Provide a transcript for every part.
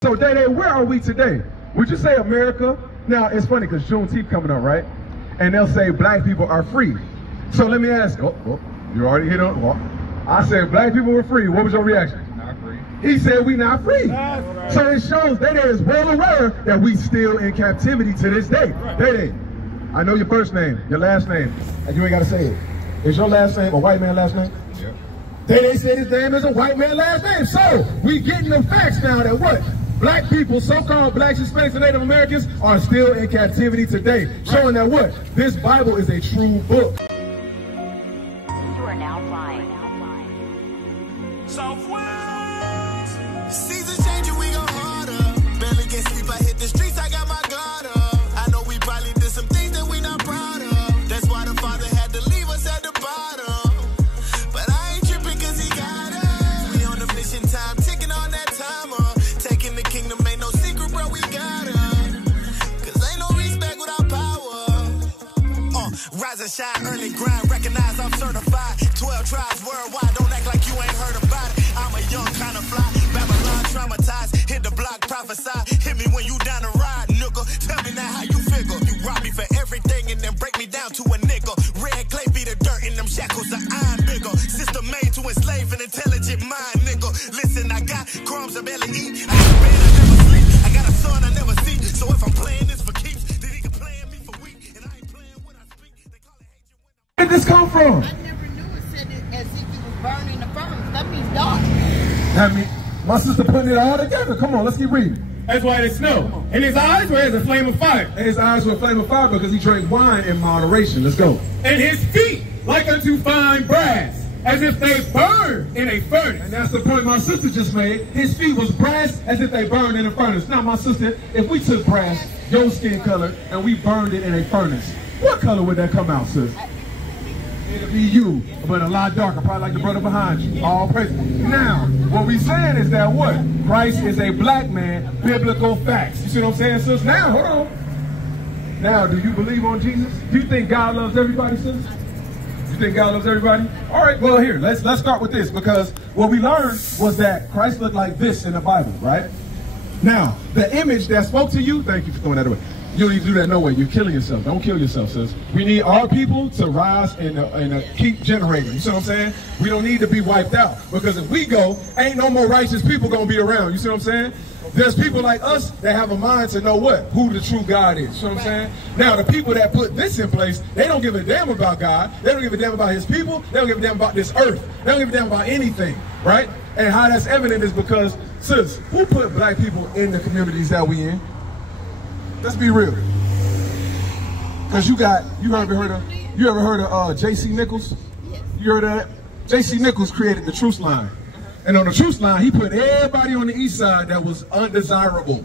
So, Day, where are we today? Would you say America? Now, it's funny because Juneteenth coming up, right? And they'll say black people are free. So let me ask, you already hit on, I said black people were free. What was your reaction? Not free. He said we not free. Right. So it shows Day is well aware that we still in captivity to this day. Right. Day, I know your first name, your last name, and you ain't got to say it. Is your last name a white man last name? Yeah. Day said his name is a white man last name. So we getting the facts now that what? Black people, so-called blacks, Hispanics, and Native Americans are still in captivity today, showing that what? This Bible is a true book. You are now flying. Southwest. Seasons changing, we go harder. Barely get sleep, I hit the streets, I got my guard up. I know we probably did some things that we not proud of. That's why the Father had to leave us at the bottom. But I ain't tripping cause he got us. We on a mission, time ticking on that timer. Taking the kingdom ain't no secret, bro, we got it. Cause ain't no respect without power. Rise and shine, early grind, recognize I'm certified. 12 tribes worldwide, don't act like you ain't heard about it. I'm a young kind of fly, Babylon traumatized. Hit the block, prophesy, hit me when you down the ride, nigga. Tell me now how you figure. You rob me for everything and then break me down to a nickel. Red clay be the dirt and them shackles are iron bigger. System made to enslave an intelligent mind, nigga. Listen, I got crumbs I barely eat. I got a bed I never sleep. I got a son I never see. So if I'm playing this for keeps, then he can play me for weeks. And I ain't playing when I speak. They call it hatred. Where did this come from? I never knew it said it as if you was burning the furnace. That means dark. I mean, my sister putting it all together. Come on, let's keep reading. That's why it snow. And his eyes were as a flame of fire. And his eyes were a flame of fire because he drank wine in moderation. Let's go. And his feet like unto fine brass, as if they burn in a furnace. And that's the point my sister just made. His feet was brass as if they burned in a furnace. Now, my sister, if we took brass, your skin color, and we burned it in a furnace, what color would that come out, sis? It'll be you, but a lot darker, probably like the brother behind you. All praise. Now, what we saying is that what? Christ is a black man, biblical facts. You see what I'm saying, sis? Now, hold on. Now, do you believe on Jesus? Do you think God loves everybody, sis? You think God loves everybody? All right, well, here, let's start with this, because what we learned was that Christ looked like this in the Bible, right? Now, the image that spoke to you, thank you for throwing that away. You don't need to do that no way. You're killing yourself. Don't kill yourself, sis. We need our people to rise and keep generating. You see what I'm saying? We don't need to be wiped out. Because if we go, ain't no more righteous people going to be around. You see what I'm saying? There's people like us that have a mind to know what? Who the true God is. You see what I'm saying? Now, the people that put this in place, they don't give a damn about God. They don't give a damn about his people. They don't give a damn about this earth. They don't give a damn about anything, right? And how that's evident is because, sis, who put black people in the communities that we in? Let's be real. Because you ever heard of J.C. Nichols? Yes. You heard of that? J.C. Nichols created the Truth Line. And on the Truth Line, he put everybody on the east side that was undesirable.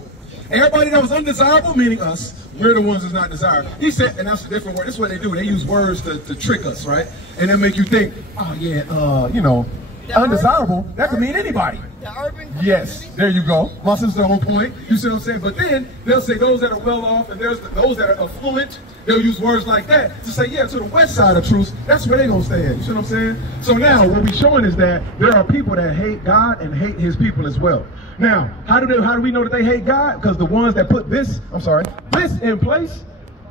Everybody that was undesirable, meaning us, we're the ones that's not desirable. He said, and that's a different word. That's what they do. They use words to trick us, right? And then make you think, oh yeah, you know, undesirable, that could mean anybody. The urban community? Yes, there you go. My sister's on point. You see what I'm saying? But then they'll say those that are well off and there's those that are affluent, they'll use words like that to say, yeah, to the west side of truth, that's where they're going to stay at. You see what I'm saying? So now what we're showing is that there are people that hate God and hate his people as well. Now, how do we know that they hate God? Because the ones that put this in place,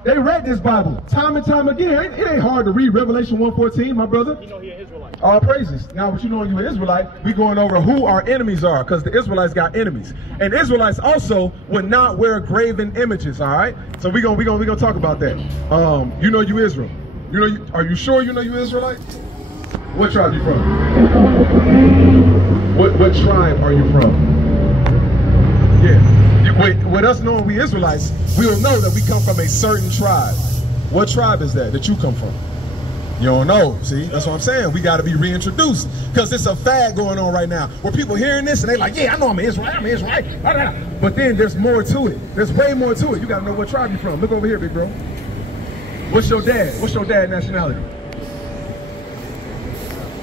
they read this Bible time and time again. It ain't hard to read Revelation 1:14, my brother. You know you're an Israelite. All praises. Now, what you know you're an Israelite, we going over who our enemies are, because the Israelites got enemies. And Israelites also would not wear graven images, all right? So we gonna talk about that. You know you Israel. Are you sure you know you Israelite? What tribe you from? What tribe are you from? Yeah. With us knowing we Israelites, we'll know that we come from a certain tribe. What tribe is that you come from? You don't know. See, that's what I'm saying. We got to be reintroduced, because it's a fad going on right now where people hearing this and they like, yeah, I know I'm an Israelite. But then there's more to it. There's way more to it. You got to know what tribe you're from. Look over here, big bro. What's your dad? What's your dad nationality?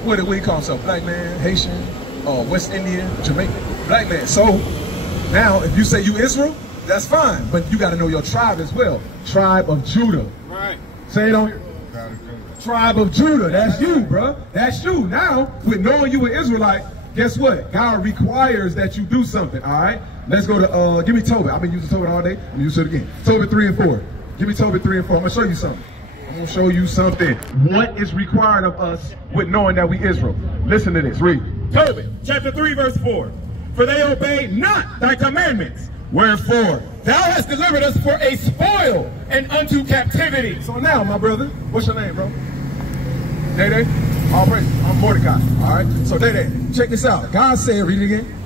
What do we call himself? Black man, Haitian, West Indian, Jamaican. Black man. So now, if you say you Israel, that's fine. But you got to know your tribe as well. Tribe of Judah. Right. Say it on here. Tribe of Judah. That's you, bro. That's you. Now, with knowing you an Israelite, guess what? God requires that you do something, all right? Let's go to, give me Tobit. I've been using Tobit all day. I'm gonna use it again. Tobit 3 and 4. Give me Tobit 3 and 4. I'm gonna show you something. I'm gonna show you something. What is required of us with knowing that we Israel? Listen to this, read. Tobit, chapter 3, verse 4. For they obeyed not thy commandments. Wherefore, thou hast delivered us for a spoil and unto captivity. So now, my brother, what's your name, bro? Day. All praise. I'm Mordecai. All right. So Day, check this out. God said, read it again.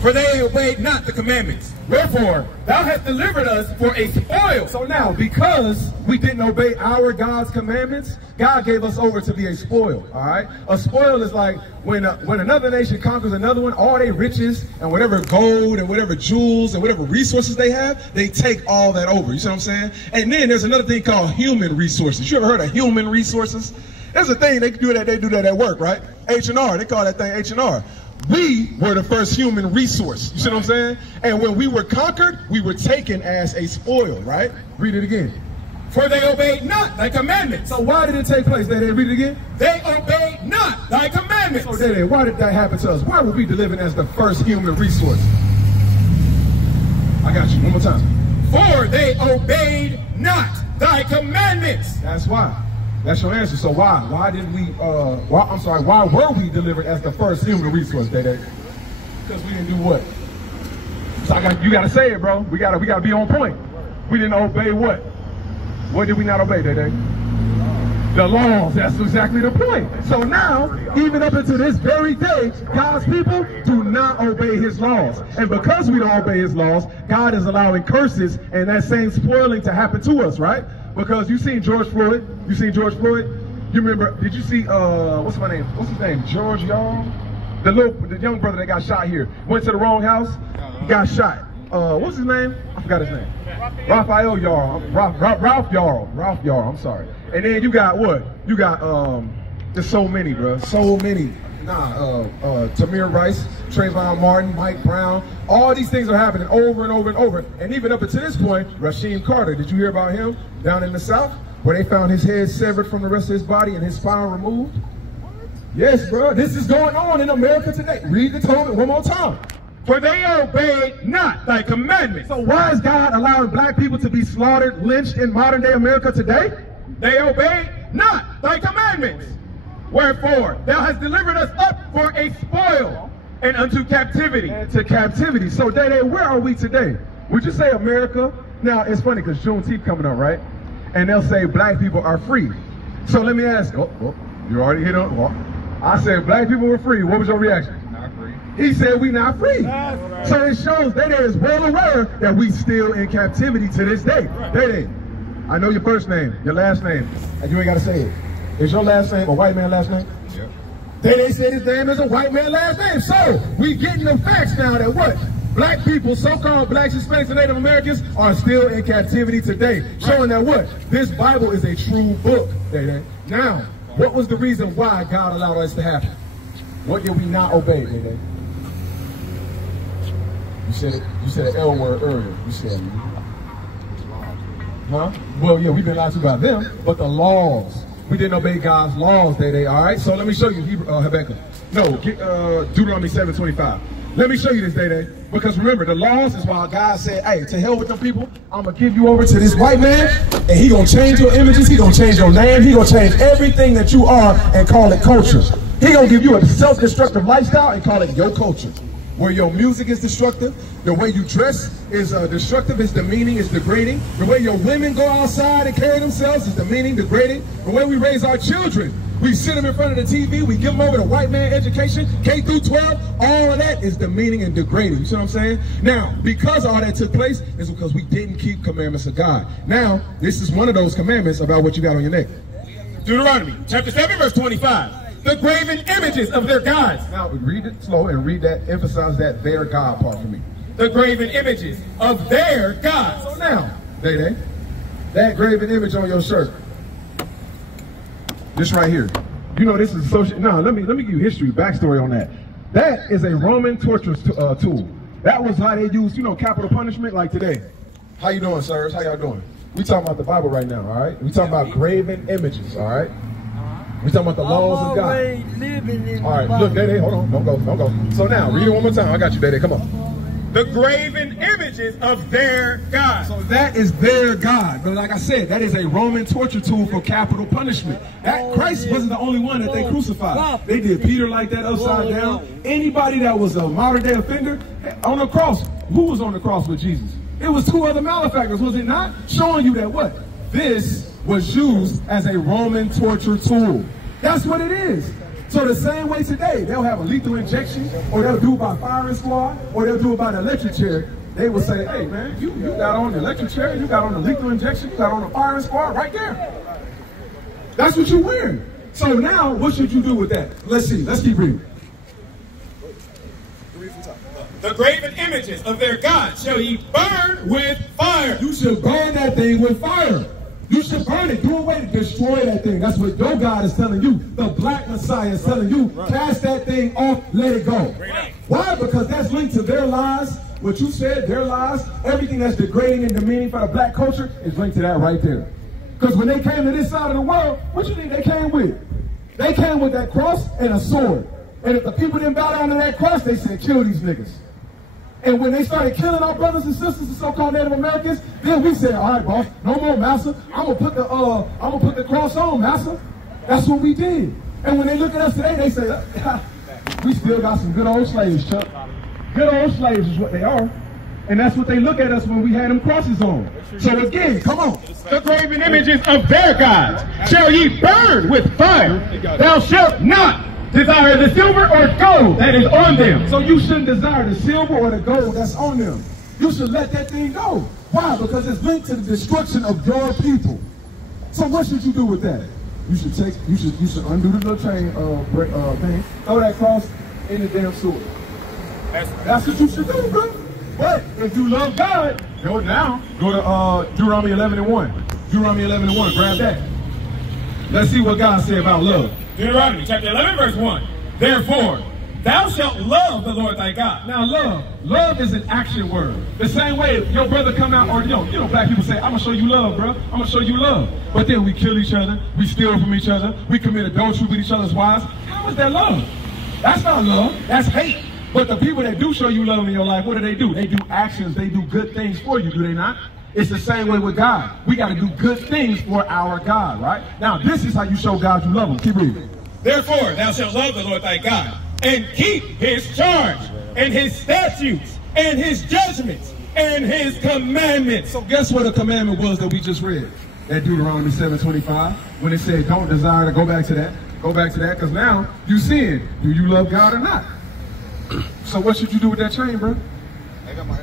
For they obeyed not the commandments. Wherefore, thou hast delivered us for a spoil. So now, because we didn't obey our God's commandments, God gave us over to be a spoil, all right? A spoil is like when another nation conquers another one, all their riches and whatever gold and whatever jewels and whatever resources they have, they take all that over. You see what I'm saying? And then there's another thing called human resources. You ever heard of human resources? There's a thing, they do that at work, right? H&R, they call that thing H&R. We were the first human resource. You see what I'm saying? And when we were conquered, we were taken as a spoil, right? Read it again. For they obeyed not thy commandments. So why did it take place? They read it again? They obeyed not thy commandments. So why did that happen to us? Why were we delivered as the first human resource? I got you. One more time. For they obeyed not thy commandments. That's why. That's your answer. So why? Why did we, why were we delivered as the first human resource, Day? Because we didn't do what? So you got to say it, bro. We got to be on point. We didn't obey what? What did we not obey, Day? The laws. That's exactly the point. So now, even up until this very day, God's people do not obey his laws. And because we don't obey his laws, God is allowing curses and that same spoiling to happen to us, right? Because you seen George Floyd. You seen George Floyd? You remember, did you see, what's his name? George Y'all? The young brother that got shot here. Went to the wrong house, got shot. What's his name? I forgot his name. Raphael Yarl. Ralph Yarl, I'm sorry. And then you got what? You got, there's so many, bro. So many. Tamir Rice, Trayvon Martin, Mike Brown. All these things are happening over and over and over. And even up until this point, Rasheem Carter, did you hear about him down in the South? Where they found his head severed from the rest of his body and his spine removed? Yes, bro. This is going on in America today. Read the Tobit one more time. For they obeyed not thy commandments. So why is God allowing black people to be slaughtered, lynched in modern day America today? They obeyed not thy commandments. Wherefore, thou hast delivered us up for a spoil and unto captivity. And to captivity. So, Day, where are we today? Would you say America? Now, it's funny because Juneteenth coming up, right? And they'll say black people are free. So let me ask, you already hit on, I said black people were free. What was your reaction? Not free. He said we not free. Right. So it shows Day is well aware that we still in captivity to this day. Right. Day, I know your first name, your last name, and you ain't got to say it. Is your last name a white man last name? Yeah. They said his name is a white man last name. So we getting the facts now that what? Black people, so-called blacks, Hispanics, and Native Americans are still in captivity today. Showing that what? This Bible is a true book. Now, what was the reason why God allowed us to happen? What did we not obey, Day? You said an L word earlier. You said, huh? Well, yeah, we've been lied to about them, but the laws. We didn't obey God's laws, Day. All right, so let me show you Habakkuk. No, Deuteronomy 7:25. Let me show you this, Day. Because remember, the laws is why God said, hey, to hell with them people. I'm going to give you over to this white man, and he going to change your images. He going to change your name. He going to change everything that you are and call it culture. He going to give you a self-destructive lifestyle and call it your culture. Where your music is destructive, the way you dress is destructive, it's demeaning, it's degrading. The way your women go outside and carry themselves is demeaning, degrading. The way we raise our children, we sit them in front of the TV, we give them over to white man education, K through 12, all of that is demeaning and degrading. You see what I'm saying? Now, because all that took place is because we didn't keep commandments of God. Now, this is one of those commandments about what you got on your neck. Deuteronomy chapter 7, verse 25. The graven images of their gods. Now, read it slow and read that, emphasize that their God part for me. The graven images of their gods. So now, Day, that graven image on your shirt, this right here. You know this is associated. No, let me give you history, backstory on that. That is a Roman torture tool. That was how they used, capital punishment like today. How you doing, sirs? How y'all doing? We talking about the Bible right now, all right? We talking about graven images, all right? We're talking about the laws of God. All right, look, Daddy, hold on. Don't go. So now, read it one more time. I got you, Daddy. Come on. The graven images of their God. So that is their God. But like I said, that is a Roman torture tool for capital punishment. That Christ wasn't the only one that they crucified. They did Peter like that upside down. Anybody that was a modern day offender on the cross, who was on the cross with Jesus? It was two other malefactors, was it not? Showing you that what? This was used as a Roman torture tool. That's what it is. So the same way today, they'll have a lethal injection, or they'll do it by firing squad, or they'll do it by the electric chair. They will say, hey man, you got on the electric chair, you got on the lethal injection, you got on the firing squad right there. That's what you're wearing. So now, what should you do with that? Let's see, let's keep reading. The graven images of their God shall ye burn with fire. You should burn that thing with fire. You should burn it. Do away to destroy that thing. That's what your God is telling you. The black Messiah is telling you, cast that thing off, let it go. Why? Because that's linked to their lies. What you said, their lies, everything that's degrading and demeaning for the black culture is linked to that right there. Because when they came to this side of the world, what you think they came with? They came with that cross and a sword. And if the people didn't bow down to that cross, they said, kill these niggas. And when they started killing our brothers and sisters, the so-called Native Americans, then we said, all right, boss, no more, master. I'm gonna put the cross on, master. That's what we did. And when they look at us today, they say, we still got some good old slaves, Chuck. Good old slaves is what they are. And that's what they look at us when we had them crosses on. So again, come on. The graven images of their gods shall ye burn with fire. Thou shalt not desire the silver or gold that is on them. So you shouldn't desire the silver or the gold that's on them. You should let that thing go. Why? Because it's linked to the destruction of your people. So what should you do with that? You should undo the little chain thing, throw that cross in the damn sewer. That's what you should do, bro. But if you love God, go down. Go to Deuteronomy 11:1. Deuteronomy 11:1. Grab that. Let's see what God said about love. Deuteronomy chapter 11 verse 1. Therefore, thou shalt love the Lord thy God. Now love is an action word. The same way your brother come out, or you know, black people say, I'm gonna show you love, bro. I'm gonna show you love. But then we kill each other, we steal from each other, we commit adultery with each other's wives. How is that love? That's not love, that's hate. But the people that do show you love in your life, what do? They do actions, they do good things for you, do they not? It's the same way with God. We got to do good things for our God, right? Now, this is how you show God you love him. Keep reading. Therefore, thou shalt love the Lord thy God, and keep his charge, and his statutes, and his judgments, and his commandments. So guess what a commandment was that we just read? That Deuteronomy 7:25, when it said, don't desire to go back to that. Go back to that, because now you sin. Do you love God or not? So what should you do with that chain, bro? I got my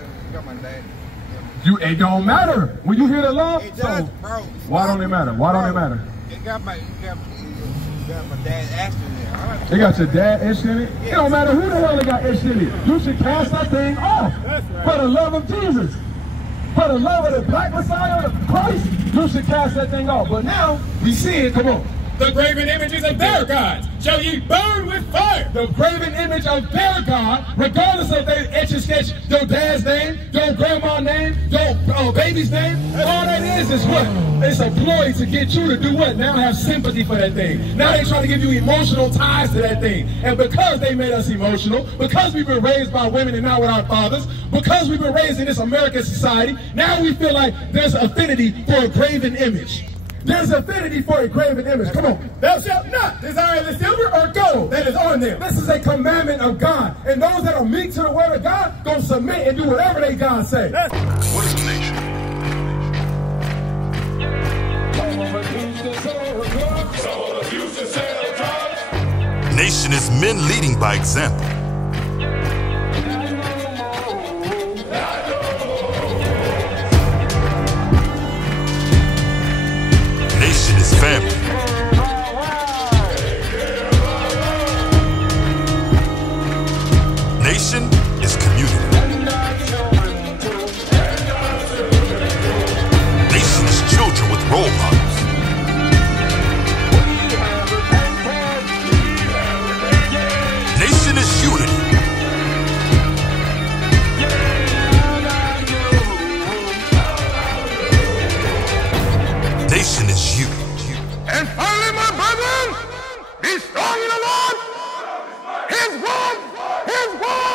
dad. It don't matter. When you hear the love, It does, so bro. why don't it matter? Why don't it matter? It got my dad etched in there. All right. They got your dad etched in it? It don't matter who the hell they got etched in it. You should cast that thing off. For the love of Jesus. For the love of the black Messiah of Christ, you should cast that thing off. But now, we see it, come on. The graven images of their gods shall ye burn with fire. The graven image of their God, regardless of they etch and sketch your dad's name, your grandma's name, your baby's name, all that is what? It's a ploy to get you to do what? Now have sympathy for that thing. Now they try to give you emotional ties to that thing. And because they made us emotional, because we've been raised by women and not with our fathers, because we've been raised in this American society, now we feel like there's affinity for a graven image. There's affinity for a graven image. Come on. Thou shalt not desire the silver or gold that is on them. This is a commandment of God. And those that are meek to the word of God, gonna submit and do whatever they God say. What is the nation? Nation is men leading by example. Nation is family. Nation is community. Nation is children with role models. Nation is unity. Nation is you. And finally, my brother, one! His word!